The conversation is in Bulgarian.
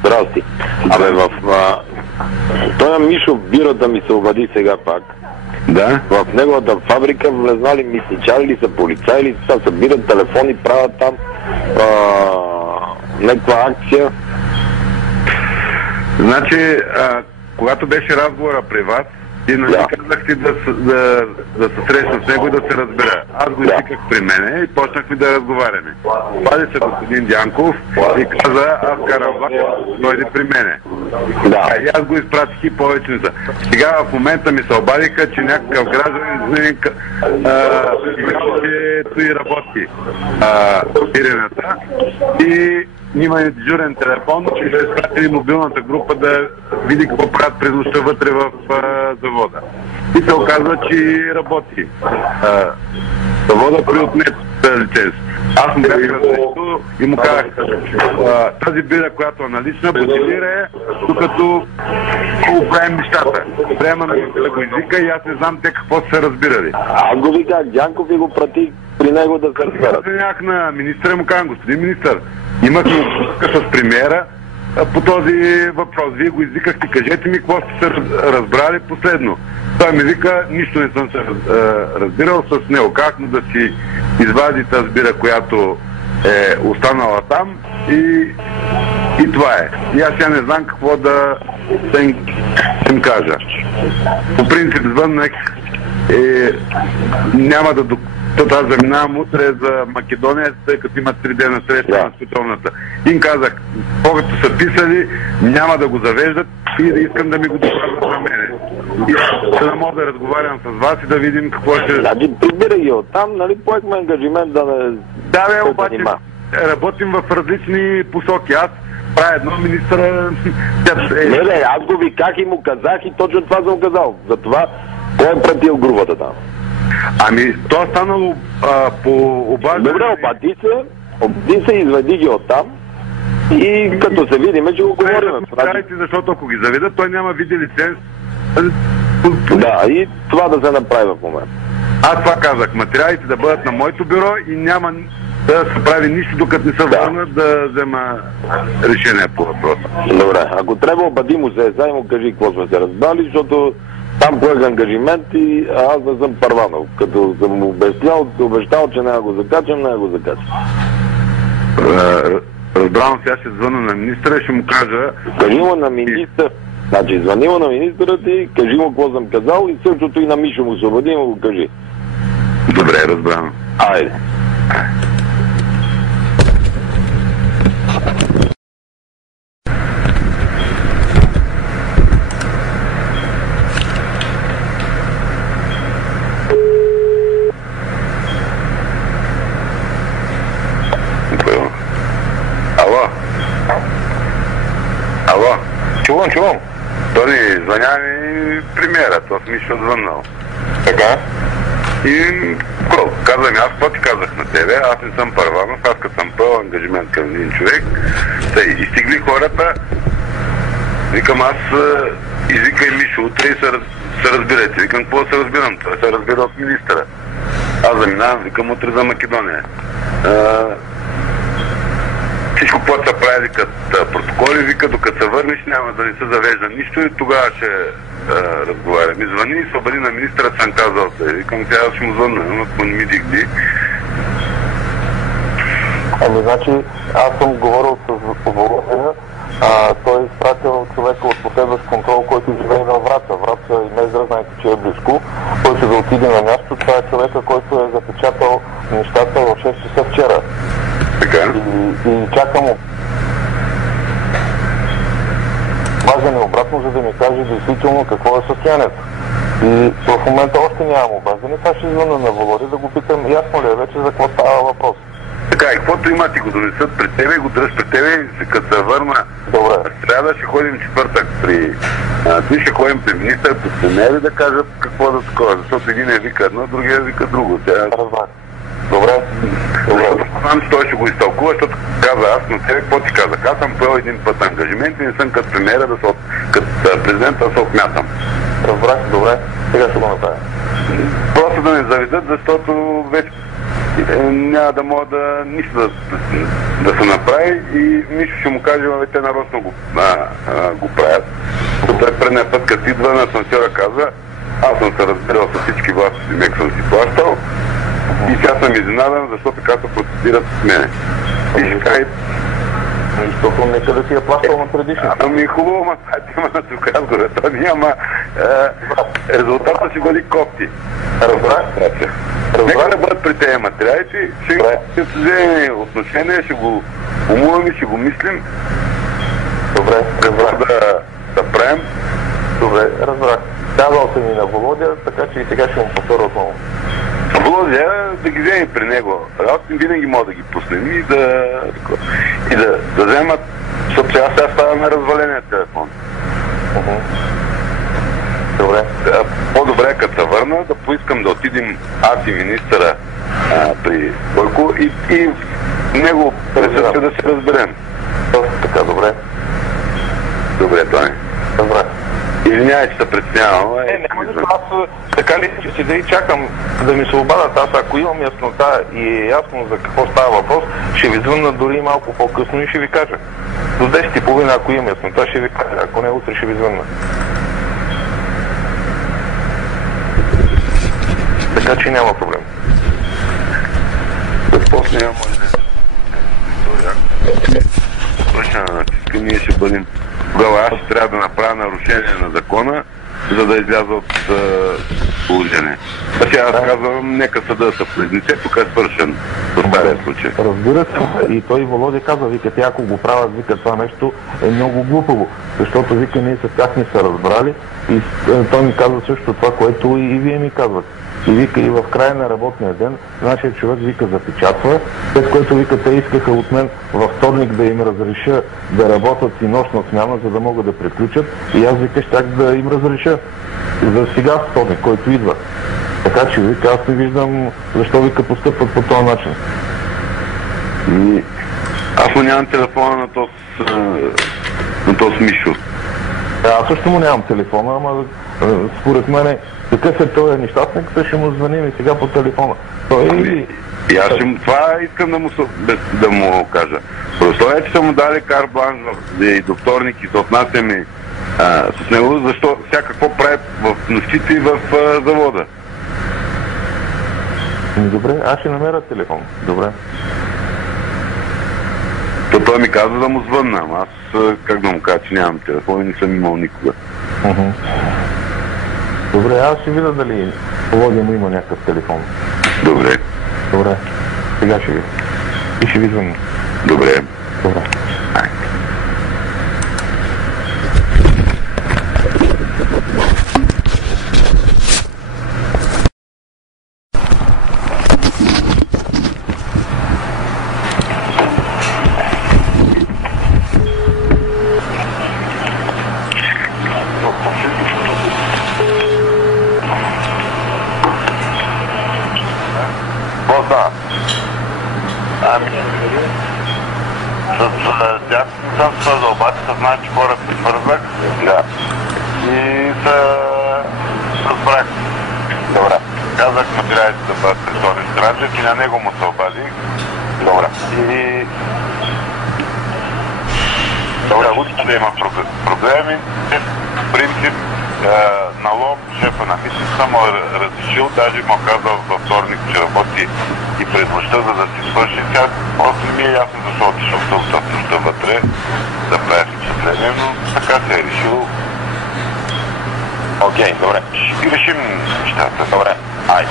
Здрасти. Абе, той Мишо бирата ми се обади сега пак. Да? В неговата фабрика влезнали митничари ли са, полицаи ли са, събират телефони, правят там някаква акция. Значи, когато беше разговора при вас, ти нали казахте да се срещна с него и да се разбера. Аз го извиках при мене и почнахме да разговаряме. Пади се господин Дянков и каза, аз карам влак, дойде при мене. И аз го изпратих и повече не са. Сега в момента ми се обадиха, че някакъв гражданин че той работи пирената и има дежурен телефон, че ще изпратили мобилната група да види какво правят през нощта вътре в завода. И се оказва, че работи. Завода при отнет лиценз. Аз му бях разрешил и му казах, тази бира, която е налична, бутилира докато правим нещата. Приема на да го извика и аз не знам те какво са разбирали. Аз го виках Дянков и го пратих при него да се разберат. Аз на министъра му казвам, господин министър, имахме обсъдка с премиера по този въпрос. Вие го извикахте, кажете ми какво сте се разбрали последно. Той ми вика, нищо не съм се разбирал с него. Как да си извади тази бира, която е останала там и това е. И аз сега не знам какво да им кажа. По принцип звъннах няма да аз заминавам утре за Македония, тъй като има 3 дена среща на световната. Им казах, когато са писали, няма да го завеждат и да искам да ми го докладат на мене. И да мога да разговарям с вас и да видим какво ще... Значи, прибира ги оттам, нали, поехме ангажимент да не... Да, обаче работим в различни посоки. Аз правя едно, министъра... Не, аз го виках и му казах и точно това съм казал. Затова кой е пратил групата там? Ами, то е станало по обаждане... Добре, обади се, изведи ги оттам и като се видим, ще го говорим. Защото ако ги заведат, той няма види лиценз. Да, и това да се направи в момента. Аз това казах, материалите да бъдат на моето бюро и няма да се прави нищо, докато не се върнат да взема решение по въпроса. Добре, ако трябва обади му се, и му кажи какво сме се разбрали, защото там поех ангажимент и аз не съм Първанов. Като съм му обещал, че няма го закачам, няма го закачам. Разбрано, сега ще звъна на министъра и ще му кажа... Кажи му на министър. Значи, звъни му на министъра ти, кажи му какво съм казал и същото и на Мишо му се обади и му го кажи. Добре, разбрано. Айде. Чувам. Тони, звъня ми премиера, то съм Мишо звъннал. Така? И казвам, аз какво ти казах на тебе, аз не съм Първанов, аз като съм пъл ангажимент към един човек. И стигли хората, викам аз, извикай Мишо утре и се разбирайте. Викам, какво се разбирам? Той се разбира от министъра. Аз заминавам, викам утре за Македония. Всичко, което са правили като протоколи, вика, докато се върнеш, няма да не се завежда нищо и тогава ще разговарям. И звъни и се обади на министъра, съм казал се. Викам, тя ще му звънна, но ако не ми дигди. Ами, значи, аз съм говорил с Володя, той е изпратил човека от последващ контрол, който живее на Враца. Враца и Мездра, знаете, че е близко. Той ще да отиде на място. Това е човека, който е запечатал нещата в 6 часа вчера. И чакам обаждане обратно, за да ми каже действително какво е състоянието. И в момента още нямам обаждане. Сега ще звъна на Володя да го питам ясно ли е вече за какво става въпрос. Така, и каквото има ти го донесат пред тебе, го дръж пред тебе и като се върна. Добре. Трябва да ще ходим четвъртък при... Ти ще ходим при министър, по премиери да кажат какво да такова, защото един вика едно, другия вика друго. Разбрах. Добре. Знам, че той ще го изтълкува, защото каза аз на тебе, какво ти казах? Аз съм поел един път ангажимент и не съм като премиера, като президента да се отмятам. Разбрах, добре. Сега ще го направя. просто да не заведат, защото вече няма да могат да нищо да се направи и Мишо ще му каже, те нарочно го правят. Той предния път, като идва на асансьора, казва, аз съм се разбирал с всички власти, мек съм си плащал и сега съм изненадан, защото така се процедират с мене. И ще каже, защото нека да си я плащал на предишния. Ами хубаво, ма това е тема на тук разговора. Това няма. Резултатът ще бъде кофти. Разбрах. Нека да бъдат при тези материали, ще се вземе отношение, ще го умуваме, ще го мислим. Добре, разбрах. Да правим. Добре, разбрах. Казал се ми на Володя, така че и сега ще му повторя отново. Володя, да ги вземе при него. Работи винаги мога да ги пуснем и да вземат, защото сега става на разваления телефон. Добре. По-добре, като се върна, да поискам да отидем аз и министъра при Бойко и него присъствие да се разберем. Така, добре. Добре, Тони. Добре. Извинявай, че се притеснявам. Аз така ли, че седя и чакам да ми се обадят. Аз ако имам яснота и е ясно за какво става въпрос, ще ви звънна дори малко по-късно и ще ви кажа. До 10:30, ако имам яснота, ще ви кажа. Ако не, утре ще ви звънна. Така че няма проблем. Да после няма история. Той ще натиска, ние ще бъдем. Тогава аз трябва да направя нарушение на закона, за да изляза от положение. А сега аз казвам, нека съда да се произнесе, тук е свършен в стария случай. Разбира се, и той Володя казва, вика, те ако го правят, вика, това нещо е много глупаво, защото вика, ние с тях не са разбрали и той ми казва също това, което и вие ми казвате. И вика, и в края на работния ден, нашия човек вика запечатва, след което вика, те искаха от мен във вторник да им разреша да работят и нощна смяна, за да могат да приключат. И аз вика, щях да им разреша за сега вторник, който идва. Така че вика, аз не виждам защо вика постъпват по този начин. И аз му нямам телефона на този Мишо. Аз също му нямам телефона, ама според мен такъв е този нещастник, ще му звъним и сега по телефона. И аз това искам да му кажа. Просто че са му дали карт-бланш и до вторник и се отнасяме с него, защо всякакво прави в нощите и в завода. Добре, аз ще намеря телефон. Добре. То той ми каза да му звънна, аз как да му кажа, че нямам телефон и не съм имал никога. Добре, аз ще видя дали Володя му има някакъв телефон. Добре. Добре, сега ще ви. И ще ви звънна. Добре. Добре. Съм свързал, обаче с нашите хора се свързвах. Да. И се разбрах. Добре. Казах материалите да бъдат при този Странджев и на него му се обадих. Добре. И... Добре, утре да има проблеми. В принцип, налог, шефа на мисията му е разрешил, даже му казал във вторник, че работи и през нощта, за да си свърши. Сега просто не ми е ясно защо отишъл в нощта вътре да прави впечатление, но така се е решил. Окей, добре. Ще решим нещата. Добре. Айде.